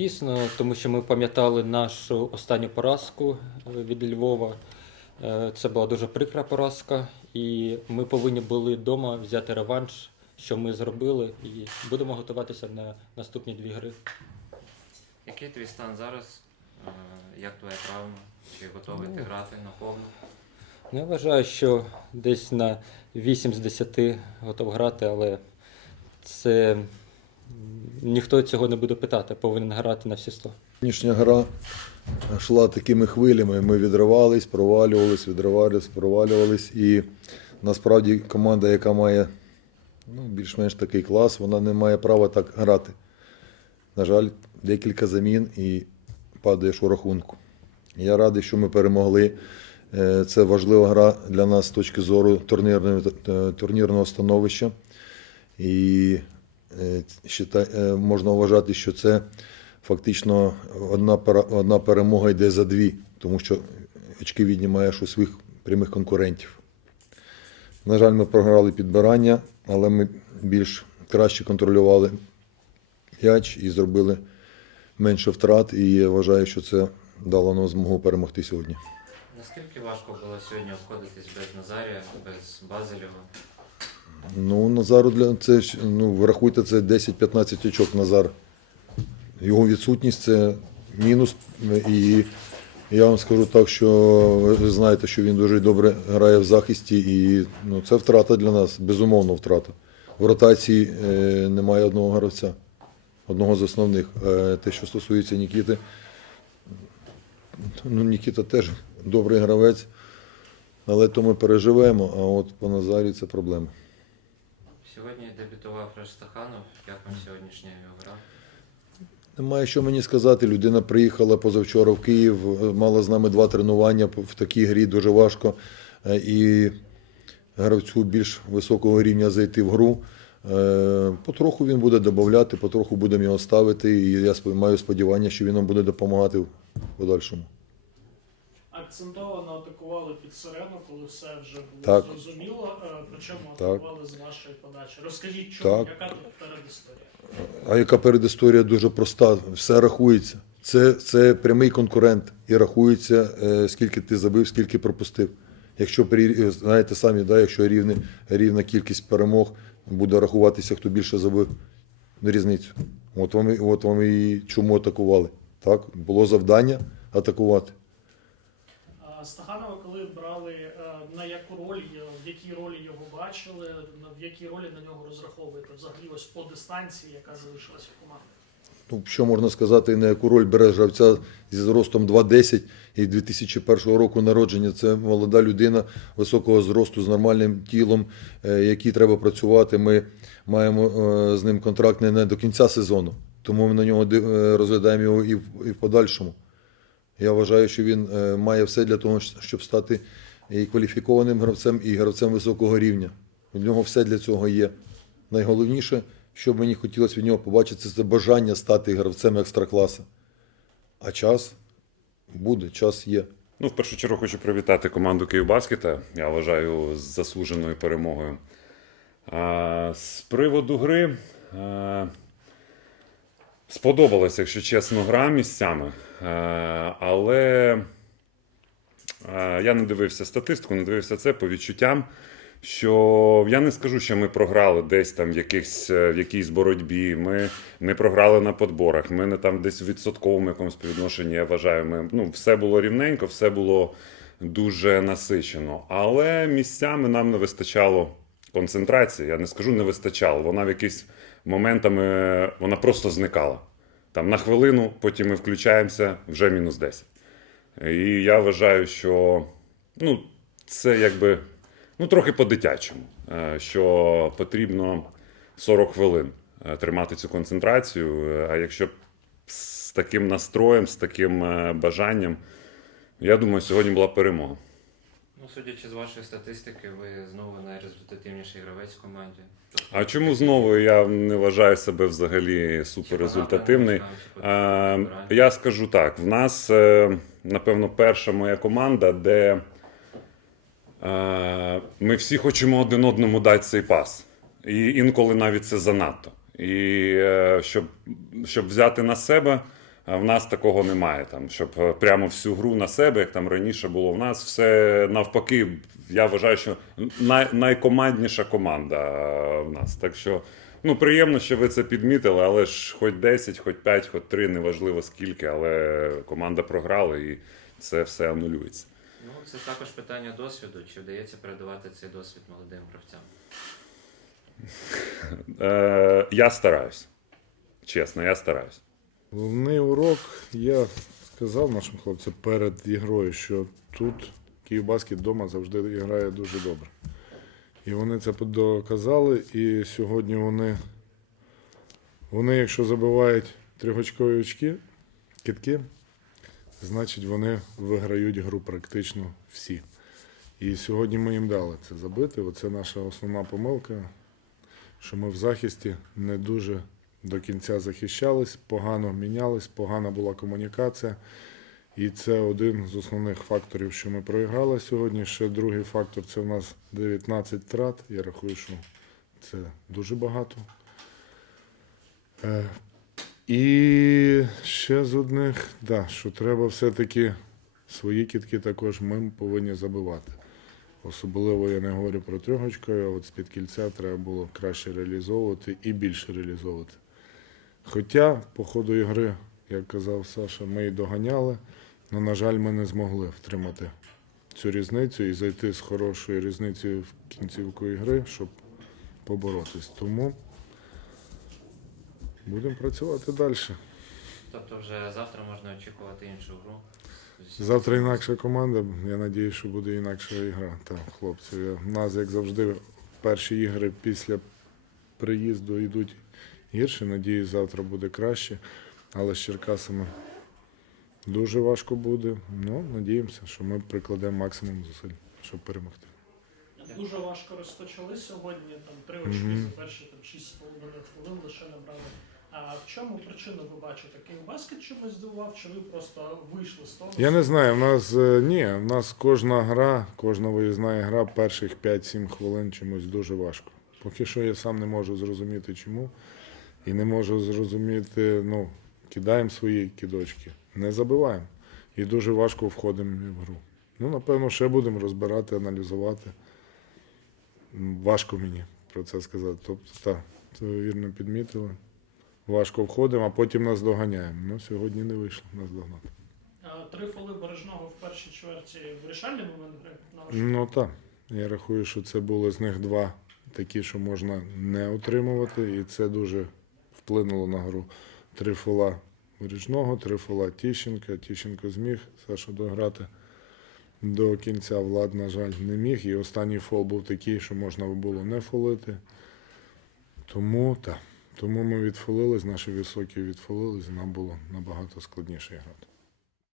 звісно, тому що ми пам'ятали нашу останню поразку е, від Львова. Е, Це була дуже прикра поразка, і ми повинні були вдома взяти реванш, що ми зробили, і будемо готуватися на наступні дві гри. Який твій стан зараз? Е, Як твоя травма? Чи готовий ти грати на повну? Ну, Я вважаю, що десь на 8 з 10 готов грати, але це ніхто цього не буде питати, повинен грати на всі 100. Сьогоднішня гра йшла такими хвилями. Ми відривались, провалювались, відривались, провалювались. І насправді команда, яка має ну, більш-менш такий клас, вона не має права так грати. На жаль, декілька замін і падаєш у рахунку. Я радий, що ми перемогли. Е, Це важлива гра для нас з точки зору е, турнірного становища. І можна вважати, що це фактично одна, одна перемога йде за дві, тому що очки віднімаєш у своїх прямих конкурентів. На жаль, ми програли підбирання, але ми більш краще контролювали м'яч і зробили менше втрат. І я вважаю, що це дало нам змогу перемогти сьогодні. Наскільки важко було сьогодні обходитись без Назарія, без Базелєва? Ну, Назару для це ну, врахуйте, це 10-15 очок Назар. Його відсутність це мінус. І я вам скажу так, що ви знаєте, що він дуже добре грає в захисті, і ну, це втрата для нас, безумовно, втрата. В ротації е, немає одного гравця, одного з основних. Е, те, що стосується Нікіти, ну, Нікіта теж добрий гравець, але то ми переживемо, а от по Назарі це проблема. Сьогодні дебютував Реш Стаханов. Як вам сьогоднішня його гра? Немає що мені сказати. Людина приїхала позавчора в Київ, е, мала з нами два тренування в такій грі дуже важко. Е, І гравцю більш високого рівня зайти в гру. Е, Потроху він буде додати, потроху будемо його ставити. І я маю сподівання, що він нам буде допомагати в подальшому. Акцентовано атакували під сирену, коли все вже було Так. зрозуміло. Е, Причому Так. атакували з вашої подачі. Розкажіть, чому, Так. яка тут передісторія? А яка передісторія дуже проста, все рахується. Це, це прямий конкурент і рахується, е, скільки ти забив, скільки пропустив. Якщо при- знаєте самі, да, якщо рівне, рівна кількість перемог, буде рахуватися, хто більше забив на різницю. От вам, і- от вам і чому атакували. Так? Було завдання атакувати. А Стаханова, коли брали, е, на яку роль, е, в якій ролі його бачили, в якій ролі на нього розраховуєте взагалі ось по дистанції, яка залишилась в команді? Ну, що можна сказати, на яку роль бере гравця зі зростом 2,10 і 2001 року народження. Це молода людина високого зросту з нормальним тілом, е, який треба працювати. Ми маємо е, з ним контракт не до кінця сезону, тому ми на нього е, розглядаємо його і в подальшому. Я вважаю, що він е, має все для того, щоб стати і кваліфікованим гравцем, і гравцем високого рівня. У нього все для цього є. Найголовніше, що мені хотілося від нього побачити, це бажання стати гравцем екстракласа. А час буде, час є. Ну, в першу чергу хочу привітати команду Київбаскета. Я вважаю з заслуженою перемогою. А, з приводу гри а, сподобалася, якщо чесно, гра місцями. А, але а, я не дивився статистику, не дивився це по відчуттям. Що я не скажу, що ми програли десь там в, е, в якійсь боротьбі. Ми не програли на подборах. Ми не там десь в відсотковому якомусь співвідношенні. Я вважаю, ми ну все було рівненько, все було дуже насичено. Але місцями нам не вистачало концентрації. Я не скажу, не вистачало. Вона в якісь моментами вона просто зникала. Там на хвилину, потім ми включаємося, вже мінус 10. І я вважаю, що ну, це якби ну, трохи по-дитячому, е, що потрібно 40 хвилин е, тримати цю концентрацію. Е, А якщо з таким настроєм, з таким е, бажанням, я думаю, сьогодні була перемога. Ну, судячи з вашої статистики, ви знову найрезультативніший гравець в команді. А чому знову я не вважаю себе взагалі суперрезультативний? Е, Я скажу так: в нас, е, напевно, перша моя команда, де е, ми всі хочемо один одному дати цей пас. І інколи навіть це занадто. І щоб, щоб взяти на себе, в нас такого немає, там, щоб е, прямо всю гру на себе, як там раніше було в нас, все навпаки, я вважаю, що най, найкомандніша команда е, в нас. Так що ну, приємно, що ви це підмітили, але ж хоч 10, хоч 5, хоч 3, неважливо скільки, але команда програла і це все анулюється. Ну, це також питання досвіду. Чи вдається передавати цей досвід молодим гравцям? Е, я стараюсь. Чесно, я стараюсь. Головний урок я сказав нашим хлопцям перед ігрою, що тут Київбаскет вдома завжди грає дуже добре. І вони це доказали, і сьогодні вони, вони якщо забивають трьохочкові очки, китки, значить вони виграють гру практично всі. І сьогодні ми їм дали це забити. Оце наша основна помилка, що ми в захисті не дуже до кінця захищались, погано мінялись, погана була комунікація. І це один з основних факторів, що ми проіграли сьогодні. Ще другий фактор це в нас 19 втрат. Я рахую, що це дуже багато. Е, і ще з одних, да, що треба все-таки свої кітки також ми повинні забивати. Особливо я не говорю про трьохочку, а от з-під кільця треба було краще реалізовувати і більше реалізовувати. Хоча по ходу ігри, як казав Саша, ми і доганяли, але, на жаль, ми не змогли втримати цю різницю і зайти з хорошою різницею в кінцівку ігри, щоб поборотись. Тому будемо працювати далі. Тобто вже завтра можна очікувати іншу гру. Завтра інакша команда. Я сподіваюся, що буде інакша ігра. Так, хлопці. Я- У нас, як завжди, перші ігри після приїзду йдуть гірше. Надіюсь, завтра буде краще. Але з Черкасами дуже важко буде. Ну, надіємося, що ми прикладемо максимум зусиль, щоб перемогти. Дуже важко розпочали сьогодні. Там три очки Мгм. за перші там 6,5 хвилин лише набрали. А в чому причину ви бачите? Київбаскет чимось здивував, чи ви просто вийшли з того? Я не знаю, в нас е, ні, в нас кожна гра, кожна виїзна гра перших 5-7 хвилин чомусь дуже важко. Поки що я сам не можу зрозуміти чому. І не можу зрозуміти, ну, кидаємо свої кидочки, не забиваємо. І дуже важко входимо в гру. Ну, напевно, ще будемо розбирати, аналізувати. Важко мені про це сказати. Тобто, так, це ви вірно підмітили. Важко входимо, а потім нас доганяємо. Ну, сьогодні не вийшло нас догнати. Три фоли бережного в першій чверті вирішальний момент гри на вашу Ну так. Я рахую, що це були з них два такі, що можна не отримувати, і це дуже вплинуло на гру. Три фола Виріжного, три фола Тіщенка. Тіщенко зміг Сашу дограти до кінця. Влад, на жаль, не міг. І останній фол був такий, що можна було не фолити. Тому та, Тому ми відфолились, наші високі відфолились, нам було набагато складніше грати.